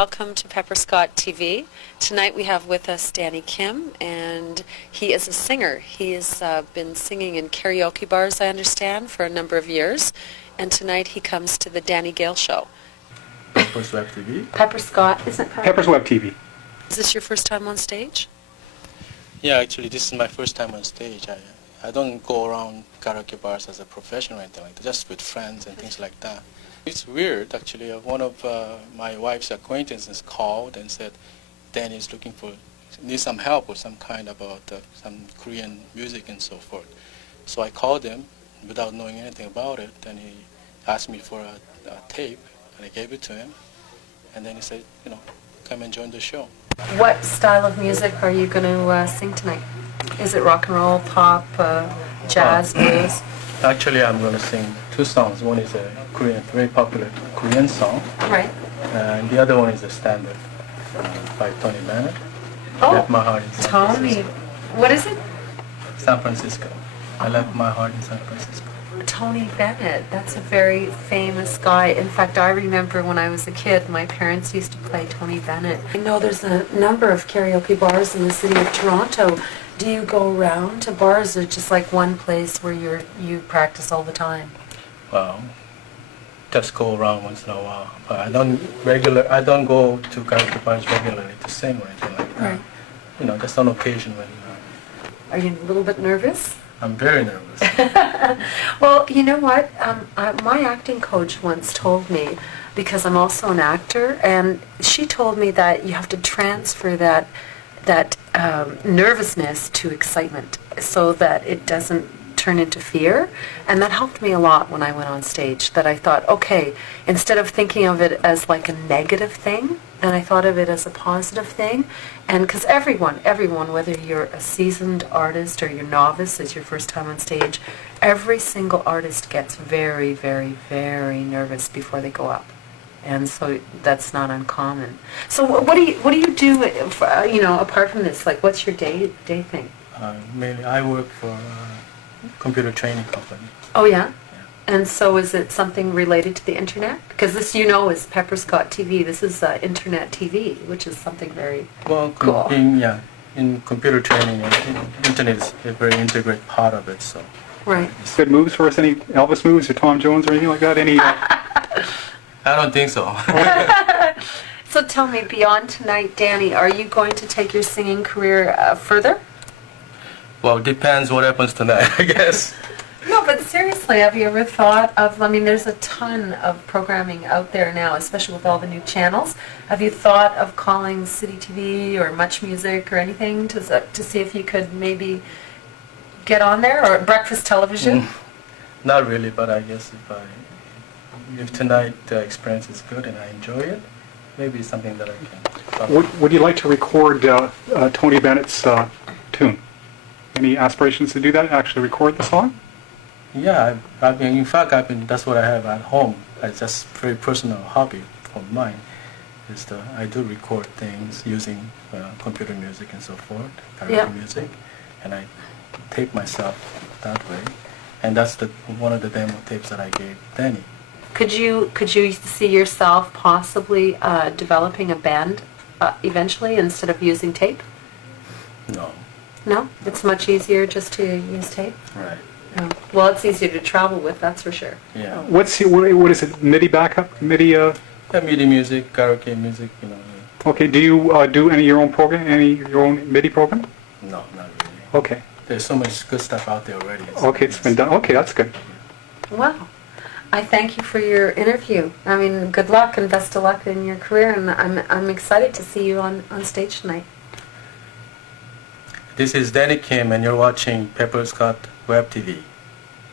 Welcome to Pepper Scott TV. Tonight we have with us Danny Kim, and he is a singer. He has been singing in karaoke bars, I understand, for a number of years, and tonight he comes to the Danny Gale Show. Pepper's Web TV. Pepper Scott, isn't it? Pepper's Web TV. Is this your first time on stage? Yeah, actually, this is my first time on stage. I don't go around karaoke bars as a professional or anything like that, just with friends and things like that. It's weird, actually. One of my wife's acquaintances called and said, Danny's looking for, needs some help or some kind about some Korean music and so forth. So I called him without knowing anything about it, and he asked me for a tape, and I gave it to him. And then he said, you know, come and join the show. What style of music are you going to sing tonight? Is it rock and roll, pop, jazz, blues? Actually, I'm going to sing two songs. One is a Korean, very popular Korean song. Right. And the other one is a standard by Tony Bennett. Oh, Left My Heart in San Tony. Francisco. What is it? San Francisco. I left my heart in San Francisco. Tony Bennett. That's a very famous guy. In fact, I remember when I was a kid, my parents used to play Tony Bennett. I know there's a number of karaoke bars in the city of Toronto. Do you go around to bars, or just like one place where you practice all the time? Well, just go around once in a while. But I don't go to karaoke bars regularly to sing or anything like that. Right. You know, just on occasion when. Are you a little bit nervous? I'm very nervous. Well, you know what? My acting coach once told me, because I'm also an actor, and she told me that you have to transfer that nervousness to excitement so that it doesn't turn into fear. And that helped me a lot when I went on stage, that I thought, okay, instead of thinking of it as like a negative thing, and I thought of it as a positive thing. And because everyone, whether you're a seasoned artist or you're novice, it's your first time on stage, every single artist gets very, very, very nervous before they go up. And so that's not uncommon. So what do you do, you know, apart from this? Like, what's your day thing? Mainly, I work for a computer training company. Oh, yeah? And so is it something related to the internet? Because this, you know, is Pepper Scott TV. This is internet TV, which is something very cool. In computer training, internet is a very integrated part of it. So. Right. Good moves for us? Any Elvis moves or Tom Jones or anything like that? Any? I don't think so. So tell me, beyond tonight, Danny, are you going to take your singing career further? Well, it depends what happens tonight, I guess. No, but seriously, have you ever thought of, I mean, there's a ton of programming out there now, especially with all the new channels. Have you thought of calling City TV or Much Music or anything to see if you could maybe get on there, or breakfast television? Not really, but I guess if tonight the experience is good and I enjoy it, maybe it's something that I can. Would you like to record Tony Bennett's tune? Any aspirations to do that? Actually record the song? Yeah, in fact, that's what I have at home. It's just very personal hobby of mine. I do record things using computer music and so forth, karaoke music, and I tape myself that way. And that's one of the demo tapes that I gave Danny. Could you see yourself possibly developing a band eventually instead of using tape? No. No? It's much easier just to use tape? Right. Oh. Well, it's easier to travel with, that's for sure. Yeah. What is it? MIDI backup? MIDI? Yeah, MIDI music, karaoke music, you know. Okay. Do you do any of your own program? Your own MIDI program? No, not really. Okay. There's so much good stuff out there already. Okay, it's been done. Okay, that's good. Wow. I thank you for your interview. I mean, good luck and best of luck in your career, and I'm excited to see you on stage tonight. This is Danny Kim, and you're watching Pepper Scott Web TV.